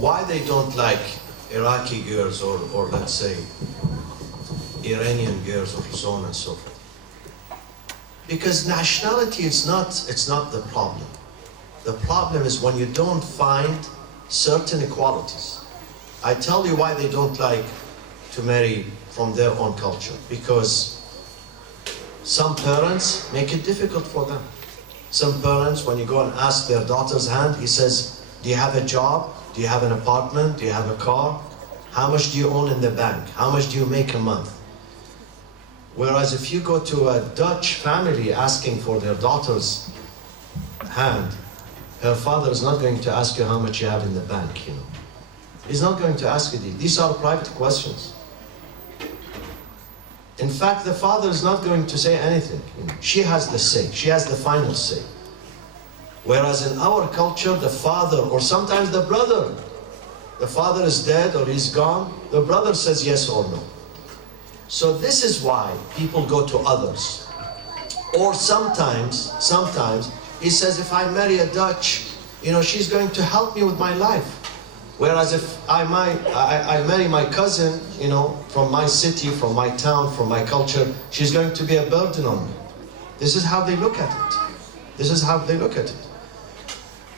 why they don't like Iraqi girls or let's say Iranian girls or so on and so forth. Because nationality it's not the problem. The problem is when you don't find certain equalities. I tell you why they don't like to marry from their own culture. Because some parents make it difficult for them. Some parents, when you go and ask their daughter's hand, he says, do you have a job? Do you have an apartment? Do you have a car? How much do you own in the bank? How much do you make a month? Whereas if you go to a Dutch family asking for their daughter's hand, her father is not going to ask you how much you have in the bank, you know. He's not going to ask you these. These are private questions. In fact, the father is not going to say anything. You know. She has the say. She has the final say. Whereas in our culture, the father, or sometimes the brother, the father is dead or he's gone, the brother says yes or no. So this is why people go to others. Or sometimes, he says, if I marry a Dutch, you know, she's going to help me with my life. Whereas if I marry my cousin, you know, from my city, from my town, from my culture, she's going to be a burden on me. This is how they look at it. This is how they look at it.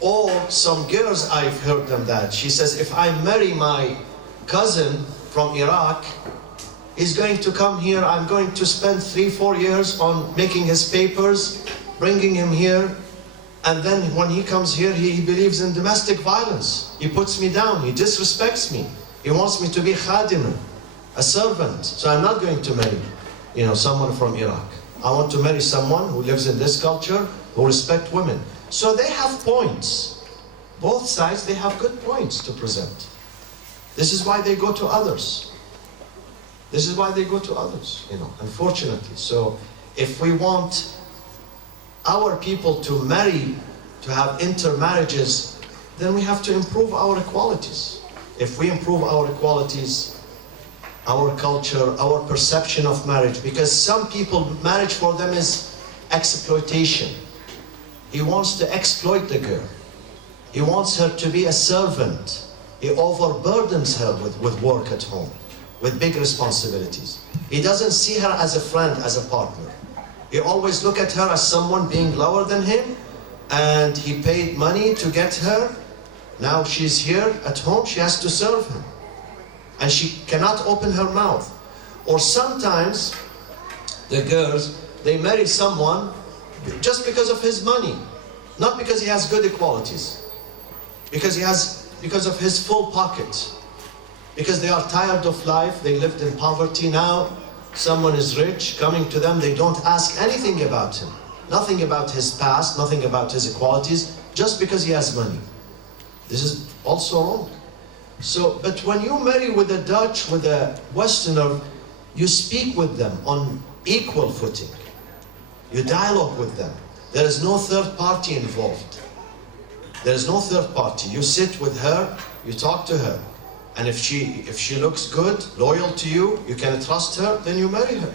Or some girls, I've heard them that. She says, if I marry my cousin from Iraq, he's going to come here, I'm going to spend 3-4 years on making his papers, bringing him here, and then when he comes here, he believes in domestic violence. He puts me down, he disrespects me. He wants me to be khadima, a servant. So I'm not going to marry, you know, someone from Iraq. I want to marry someone who lives in this culture, who respects women. So they have points. Both sides, they have good points to present. This is why they go to others. This is why they go to others, you know, unfortunately. So if we want our people to marry, to have intermarriages, then we have to improve our equalities. If we improve our equalities, our culture, our perception of marriage, because some people, marriage for them is exploitation. He wants to exploit the girl. He wants her to be a servant. He overburdens her with work at home, with big responsibilities. He doesn't see her as a friend, as a partner. He always look at her as someone being lower than him, and he paid money to get her. Now she's here at home, she has to serve him. And she cannot open her mouth. Or sometimes, the girls, they marry someone just because of his money. Not because he has good qualities. Because of his full pocket. Because they are tired of life, they lived in poverty. Now someone is rich, coming to them, they don't ask anything about him. Nothing about his past, nothing about his qualities, just because he has money. This is also wrong. So, but when you marry with a Dutch, with a Westerner, you speak with them on equal footing. You dialogue with them. There is no third party involved. There is no third party. You sit with her, you talk to her. And if she looks good, loyal to you, you can trust her, then you marry her.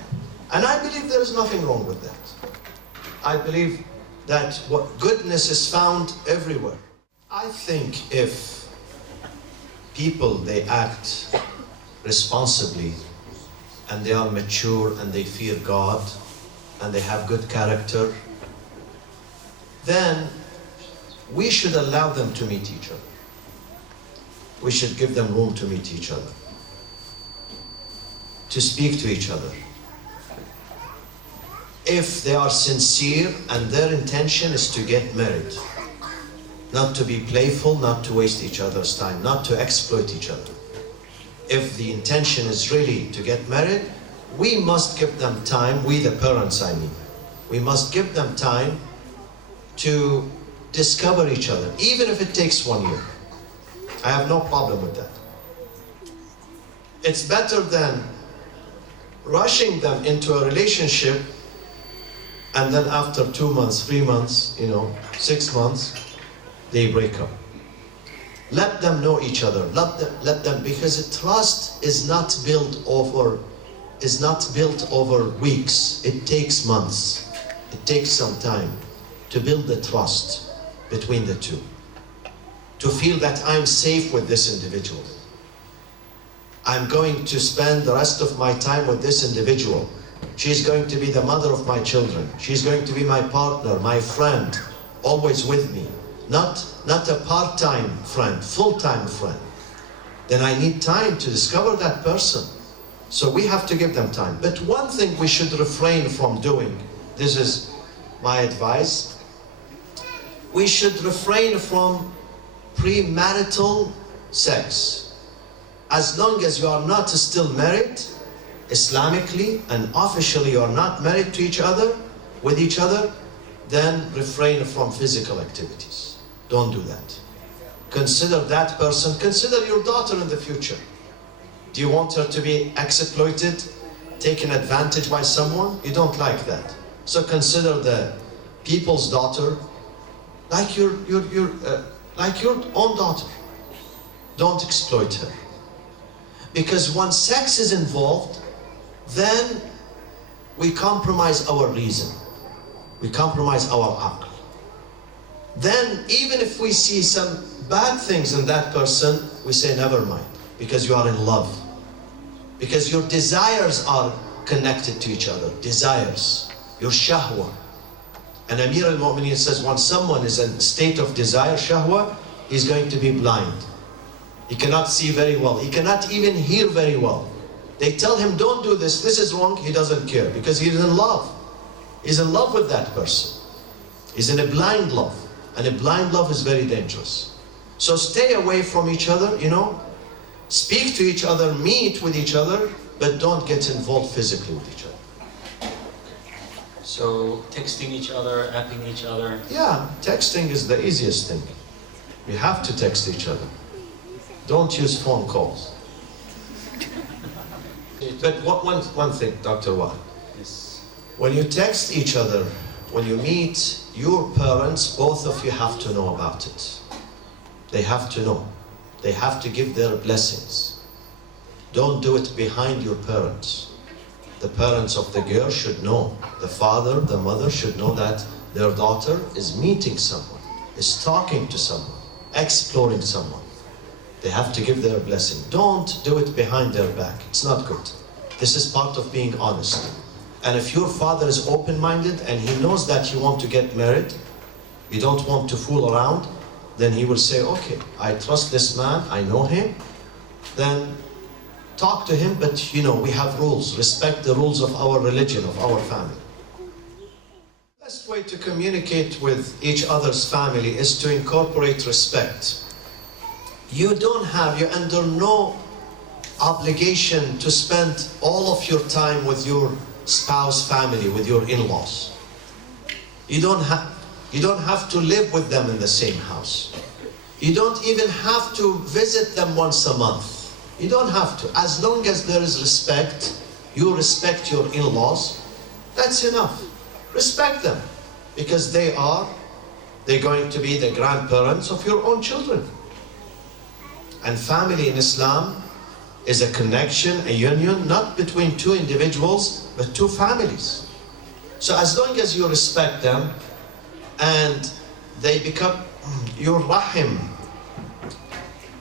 And I believe there is nothing wrong with that. I believe that what goodness is found everywhere. I think if people, they act responsibly, and they are mature, and they fear God, and they have good character, then we should allow them to meet each other. We should give them room to meet each other, to speak to each other. If they are sincere and their intention is to get married, not to be playful, not to waste each other's time, not to exploit each other. If the intention is really to get married, we must give them time, we the parents I mean, we must give them time to discover each other, even if it takes 1 year. I have no problem with that. It's better than rushing them into a relationship and then after 2 months, 3 months, 6 months, they break up. Let them know each other. Let them, because trust is not built over weeks. It takes months. It takes some time to build the trust between the two. to feel that I'm safe with this individual. I'm going to spend the rest of my time with this individual. She's going to be the mother of my children. She's going to be my partner, my friend, always with me. Not a part-time friend, full-time friend. Then I need time to discover that person. So we have to give them time. But one thing we should refrain from doing, this is my advice, we should refrain from premarital sex. As long as you are not still married, Islamically and officially you are not married to each other, with each other, then refrain from physical activities. Don't do that. Consider that person, consider your daughter in the future. Do you want her to be exploited, taken advantage by someone? You don't like that. So consider the people's daughter like your own daughter. Don't exploit her. Because once sex is involved, then we compromise our reason. We compromise our aql. Then even if we see some bad things in that person, we say never mind, because you are in love. Because your desires are connected to each other. Desires, your shahwa. And Amir al-Mu'mineen says when someone is in a state of desire, shahwa, he's going to be blind. He cannot see very well. He cannot even hear very well. They tell him, don't do this, this is wrong. He doesn't care because he's in love. He's in love with that person. He's in a blind love. And a blind love is very dangerous. So stay away from each other, you know. Speak to each other, meet with each other, but don't get involved physically with each other. So texting each other, apping each other. Yeah, texting is the easiest thing. You have to text each other. Don't use phone calls. But one thing, Dr. Wahid. Yes. When you text each other, when you meet your parents, both of you have to know about it. They have to know. They have to give their blessings. Don't do it behind your parents. The parents of the girl should know. The father, the mother should know that their daughter is meeting someone, is talking to someone, exploring someone. They have to give their blessing. Don't do it behind their back. It's not good. This is part of being honest. And if your father is open-minded and he knows that you want to get married, you don't want to fool around, then he will say, okay, I trust this man, I know him, then talk to him, but you know, we have rules. Respect the rules of our religion, of our family. The best way to communicate with each other's family is to incorporate respect. You're under no obligation to spend all of your time with your spouse family, with your in-laws. You don't have to live with them in the same house. You don't even have to visit them once a month. You don't have to. As long as there is respect, you respect your in-laws, that's enough. Respect them, because they're going to be the grandparents of your own children. And family in Islam is a connection, a union, not between two individuals, but two families. So as long as you respect them and they become your rahim,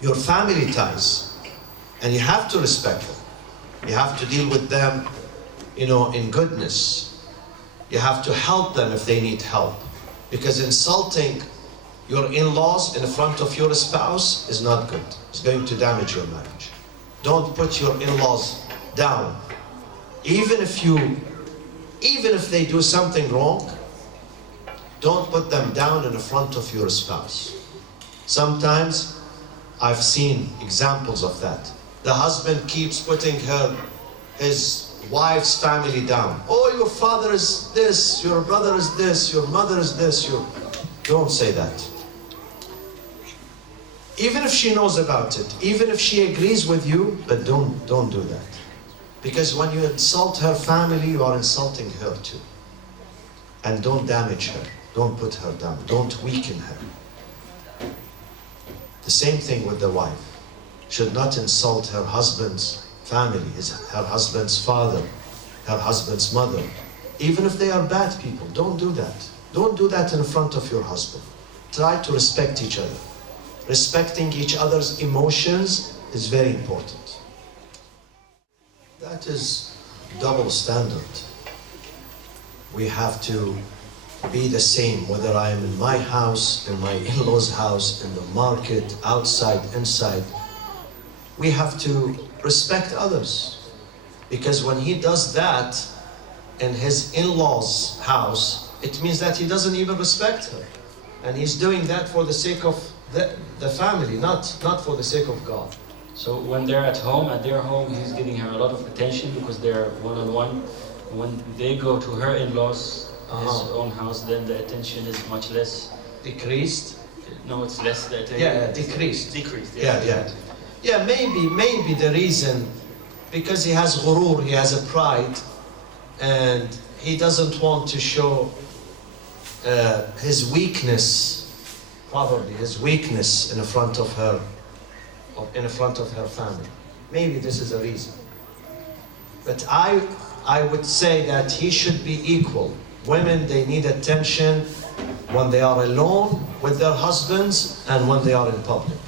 your family ties, and you have to respect them. You have to deal with them, you know, in goodness. You have to help them if they need help. Because insulting your in-laws in front of your spouse is not good. It's going to damage your marriage. Don't put your in-laws down. Even if they do something wrong, don't put them down in front of your spouse. Sometimes I've seen examples of that. The husband keeps putting his wife's family down. Oh, your father is this, your brother is this, your mother is this. Don't say that. Even if she knows about it, even if she agrees with you, but don't do that. Because when you insult her family, you are insulting her too. And don't damage her. Don't put her down. Don't weaken her. The same thing with the wife. Should not insult her husband's family, her husband's father, her husband's mother. Even if they are bad people, don't do that. Don't do that in front of your husband. Try to respect each other. respecting each other's emotions is very important. That is double standard. We have to be the same, whether I am in my house, in my in-laws' house, in the market, outside, inside. We have to respect others. Because when he does that in his in-laws' house, it means that he doesn't even respect her. And he's doing that for the sake of the family, not for the sake of God. So when they're at home, at their home, he's giving her a lot of attention because they're one-on-one. When they go to her in-laws, his own house, then the attention is much less. Decreased? No, it's less. The attention. Yeah, decreased. Decreased. Yeah, maybe the reason, because he has ghurur, he has a pride, and he doesn't want to show his weakness, probably his weakness in front of her, family. Maybe this is a reason. But I would say that he should be equal. Women, they need attention when they are alone with their husbands and when they are in public.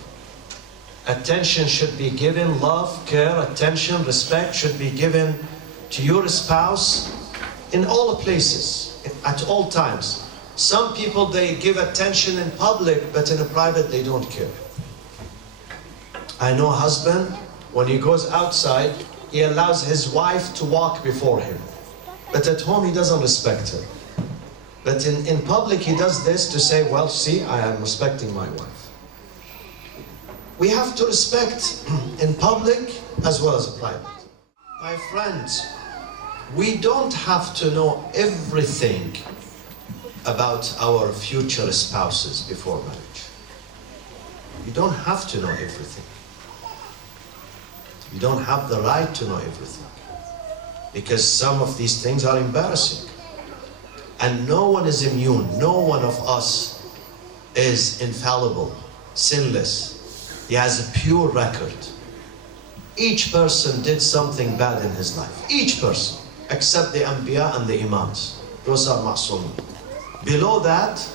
Attention should be given, love, care, attention, respect should be given to your spouse in all places, at all times. Some people, they give attention in public, but in private they don't care. I know a husband, when he goes outside, he allows his wife to walk before him. But at home he doesn't respect her. But in public he does this to say, well, see, I am respecting my wife. We have to respect in public as well as private. My friends, we don't have to know everything about our future spouses before marriage. You don't have to know everything. You don't have the right to know everything. Because some of these things are embarrassing. And no one is immune. No one of us is infallible, sinless. He has a pure record. Each person did something bad in his life. Each person, except the Anbiya and the Imams. Those are ma'sumin. Below that,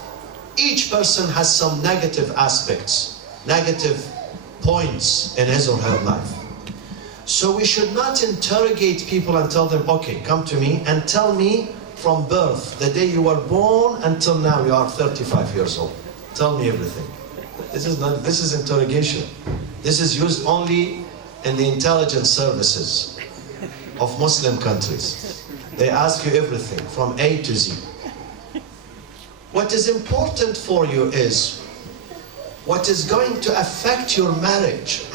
each person has some negative aspects, negative points in his or her life. So we should not interrogate people and tell them, okay, come to me and tell me from birth, the day you were born until now you are 35 years old. Tell me everything. This is interrogation. This is used only in the intelligence services of Muslim countries. They ask you everything from A to Z. What is important for you is what is going to affect your marriage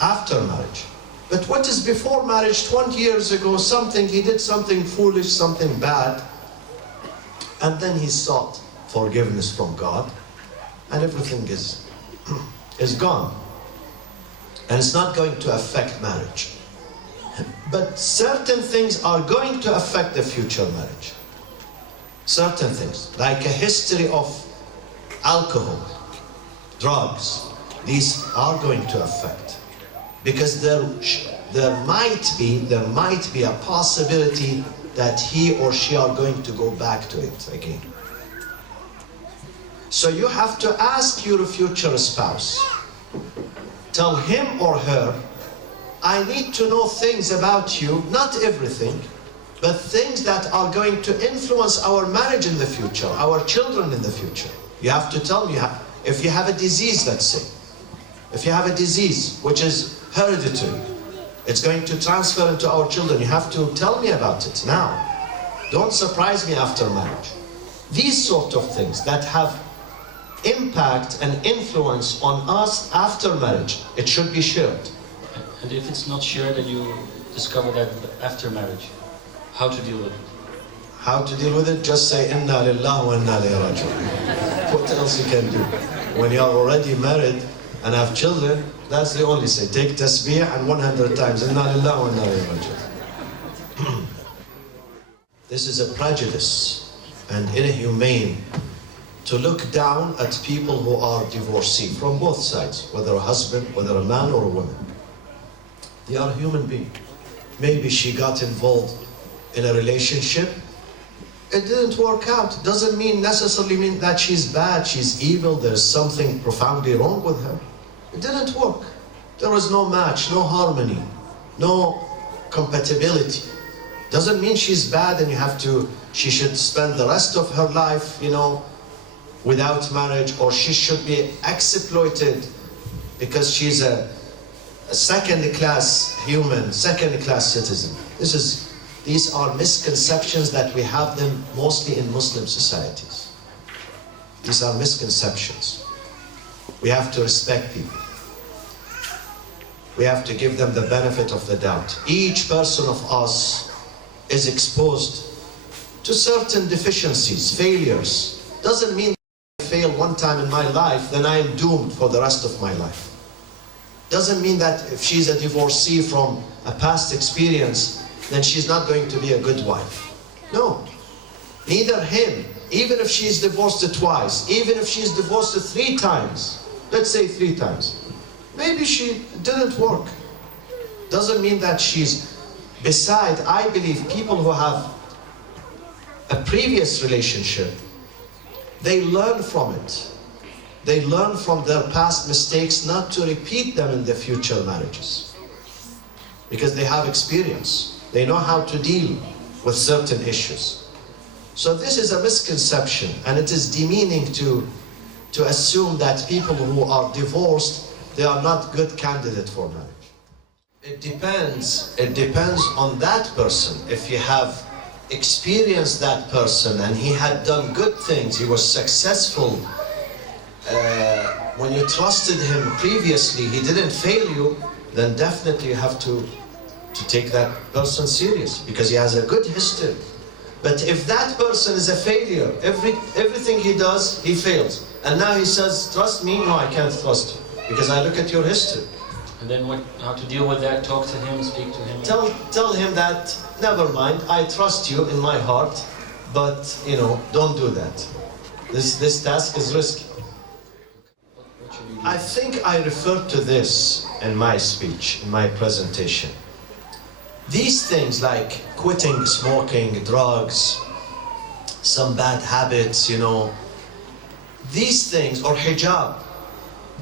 after marriage. But what is before marriage, 20 years ago, he did something foolish, something bad, and then he sought forgiveness from God, and everything is gone. And it's not going to affect marriage. But certain things are going to affect the future marriage. Certain things, like a history of alcohol, drugs, these are going to affect. Because there might be a possibility that he or she are going to go back to it again. So you have to ask your future spouse, tell him or her, I need to know things about you, not everything, but things that are going to influence our marriage in the future, our children in the future. You have to tell me, if you have a disease, let's say, if you have a disease which is hereditary, it's going to transfer into our children, you have to tell me about it now. Don't surprise me after marriage. These sort of things that have impact and influence on us after marriage, it should be shared. And if it's not shared and you discover that after marriage, how to deal with it? How to deal with it? Just say, Inna lillahi wa inna ilayhi raji'un. What else you can do? When you are already married and have children, that's the only say. Take tasbih and 100 times, Inna lillahi wa inna ilayhi raji'un. This is a prejudice and inhumane to look down at people who are divorcee from both sides, whether a husband, whether a man or a woman. They are human beings. Maybe she got involved in a relationship. it didn't work out. Doesn't necessarily mean that she's bad, she's evil, there's something profoundly wrong with her. It didn't work. There was no match, no harmony, no compatibility. Doesn't mean she's bad and she should spend the rest of her life, without marriage, or she should be exploited because she's a second-class human, second-class citizen. These are misconceptions that we have them mostly in Muslim societies. These are misconceptions. We have to respect people. We have to give them the benefit of the doubt. Each person of us is exposed to certain deficiencies, failures. Doesn't mean that if I fail one time in my life, then I am doomed for the rest of my life. Doesn't mean that if she's a divorcee from a past experience, then she's not going to be a good wife. No. Neither him. Even if she's divorced twice, even if she's divorced 3 times, let's say 3 times, maybe she didn't work. Doesn't mean that Besides, I believe people who have a previous relationship, they learn from it. They learn from their past mistakes not to repeat them in the future marriages. Because they have experience. They know how to deal with certain issues. So this is a misconception, and it is demeaning to assume that people who are divorced, they are not good candidates for marriage. It depends on that person. If you have experienced that person and he had done good things, he was successful, when you trusted him previously, he didn't fail you, then definitely you have to take that person serious because he has a good history. But if that person is a failure, everything he does, he fails. And now he says, trust me, no, I can't trust you because I look at your history. And then how to deal with that? Talk to him, speak to him. Tell him that, never mind, I trust you in my heart, but don't do that. This task is risky. I think I referred to this in my speech, in my presentation. These things like quitting smoking, drugs, some bad habits, these things, or hijab,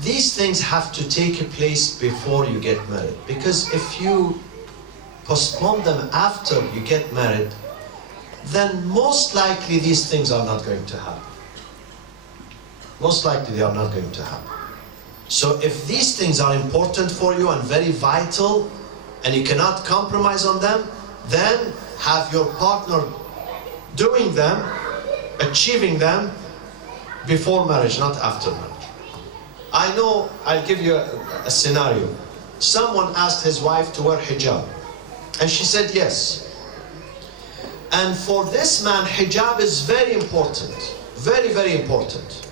these things have to take place before you get married. Because if you postpone them after you get married, then most likely these things are not going to happen. Most likely they are not going to happen. So if these things are important for you and very vital, and you cannot compromise on them, then have your partner doing them, achieving them before marriage, not after marriage. I know, I'll give you a scenario. Someone asked his wife to wear hijab, and she said yes. And for this man, hijab is very important, very, very important.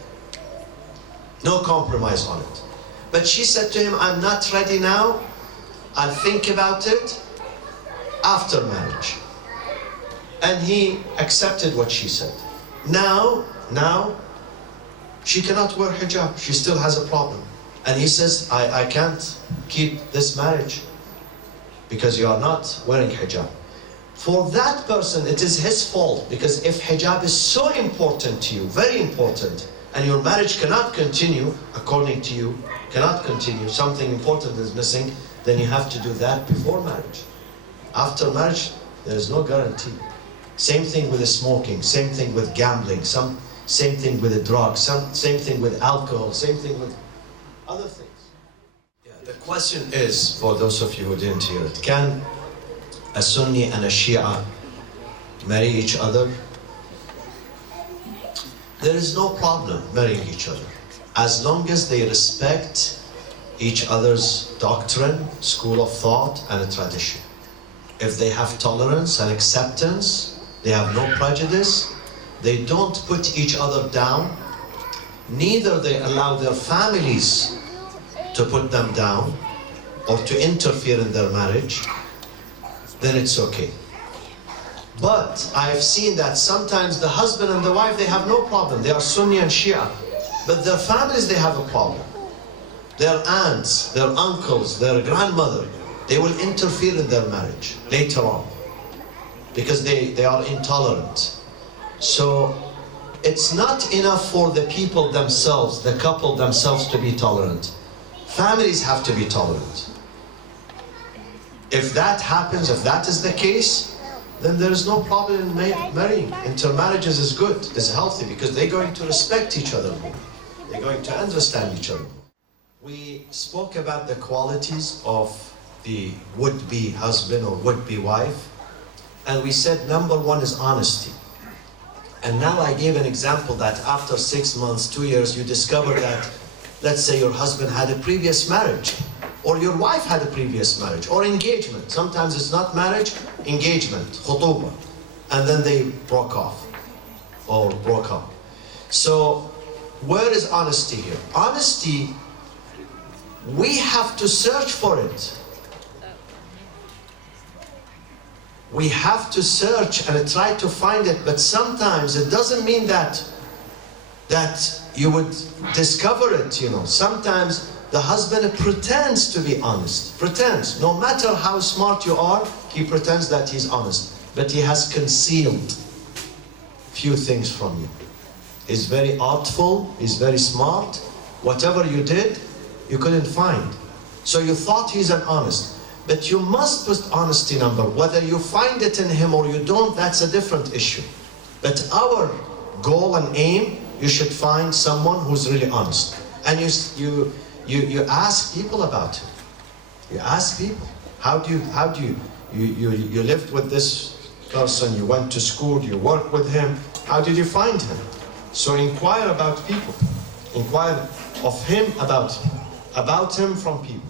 No compromise on it. But she said to him, I'm not ready now. I'll think about it after marriage. And he accepted what she said. Now, she cannot wear hijab. She still has a problem. And he says, I can't keep this marriage because you are not wearing hijab. For that person, it is his fault, because if hijab is so important to you, very important, and your marriage cannot continue, according to you, cannot continue, something important is missing, then you have to do that before marriage. After marriage, there is no guarantee. Same thing with the smoking, same thing with gambling, same thing with the drugs, same thing with alcohol, same thing with other things. Yeah, the question is, for those of you who didn't hear it, can a Sunni and a Shia marry each other? There is no problem marrying each other, as long as they respect each other's doctrine, school of thought, and tradition. If they have tolerance and acceptance, they have no prejudice, they don't put each other down, neither they allow their families to put them down or to interfere in their marriage, then it's okay. But I've seen that sometimes the husband and the wife, they have no problem. They are Sunni and Shia. But their families, they have a problem. Their aunts, their uncles, their grandmother, they will interfere in their marriage later on because they are intolerant. So it's not enough for the people themselves, the couple themselves, to be tolerant. Families have to be tolerant. If that happens, if that is the case, then there is no problem in marrying. Intermarriages is good, is healthy, because they're going to respect each other more. They're going to understand each other. We spoke about the qualities of the would-be husband or would-be wife, and we said number one is honesty. And now I gave an example that after 6 months, 2 years, you discover that, let's say your husband had a previous marriage, or your wife had a previous marriage, or engagement. Sometimes it's not marriage, engagement, khutuba, and then they broke off, or broke up. So, where is honesty here? Honesty, we have to search for it. We have to search and try to find it, but sometimes it doesn't mean that you would discover it, you know. Sometimes the husband pretends to be honest, pretends. No matter how smart you are, he pretends that he's honest, but he has concealed few things from you. He's very artful, he's very smart. Whatever you did, you couldn't find. So you thought he's an honest. But you must put honesty number. Whether you find it in him or you don't, that's a different issue. But our goal and aim, you should find someone who's really honest. And you ask people about it. You ask people, you lived with this person, you went to school, you worked with him, how did you find him? So inquire about people. Inquire of him about him from people.